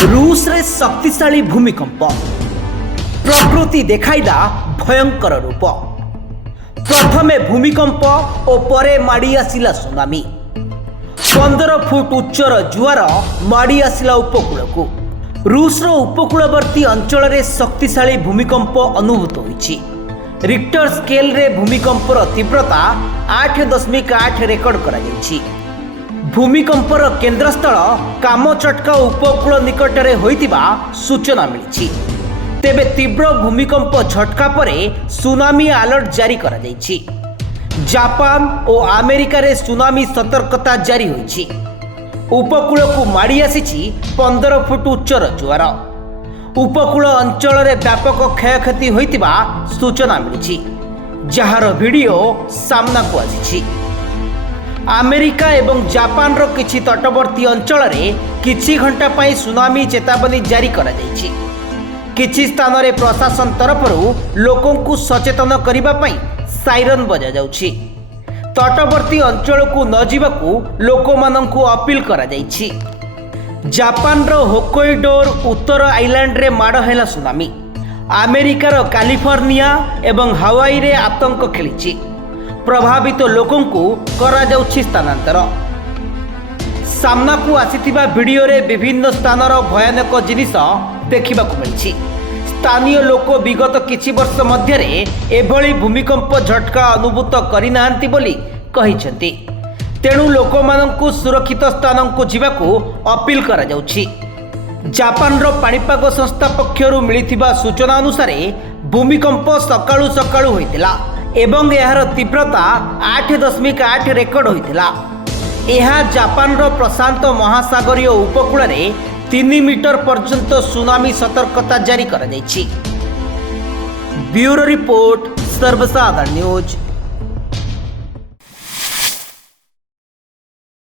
रूस रे शक्तिशाली भूमिकंप प्रकृति देखाइला भयंकर रूप। प्रथमे भूमिकंप और परे माड़ी आसिला सुनामी। 15 फुट उच्चर जुआर माड़ी आसिला उपकूल को। रूस रो उपकूलवर्ती अंचल रे शक्तिशाली भूमिकंप अनुभूत होइछि। रिक्टर स्केल रे भूमिकंपर तीव्रता 8.8 रेकर्ड करा जाइछि। भूमिकंपर केन्द्रस्थल कामचटका उपकूल निकटरे होइतिबा सूचना मिलिछि। तेबे तीव्र भूमिकंप झटका परे सुनामी अलर्ट जारी करा जाइछि। जापान और अमेरिका रे सुनामी सतर्कता जारी होइछि। उपकूल को माड़ी आसिछि 15 फुट उच्चर जुआर। उपकूल अंचल रे व्यापक क्षयक्षति होइतिबा सूचना मिलिछि, जहार वीडियो सामना को आसिछि। अमेरिका एवं जापान रो किछि तटवर्ती अंचल रे किछि घंटा पई सुनामी चेतावनी जारी करा जाइछि। किछि स्थान रे प्रशासन तरफरु लोकों को सचेतन करिबा पई साइरन बजा जाउछि। तटवर्ती अंचल को न जीवाकू लोकमानंकु अपील करा जाइछि। जापान रो होक्काइडोर उत्तर आइलैंड रे माड़ हैला सुनामी। अमेरिका रो कैलिफोर्निया एवं हवाई रे आतंक खेलिछि। प्रभावित लोकों को करा जाउछि स्थानांतर। सामना को आसिथिबा वीडियो रे विभिन्न स्थानर भयानक जिनिस देखिबाकू मिलिछि। स्थानीय लोक विगत किछि वर्ष मध्य रे एभली भूमिकंप झटका अनुभूत करिनाहांती बोली कहिसेंती। तेणु लोकमानंकु सुरक्षित स्थान को जीवाकू अपील करा जाउछि। जापान रो पाणीपाग संस्था पक्षरु मिलिथिबा सूचना अनुसार भूमिकंप सकाळु सकाळु होइतिला एवं यार तीव्रता 8.8 रेकर्ड होइतिला। यह जापान रो प्रशांत महासागरीय उपकूल रे 3 मीटर पर्यंत सुनामी सतर्कता जारी करा जाइछि। ब्यूरो रिपोर्ट सर्वसाधारण न्यूज।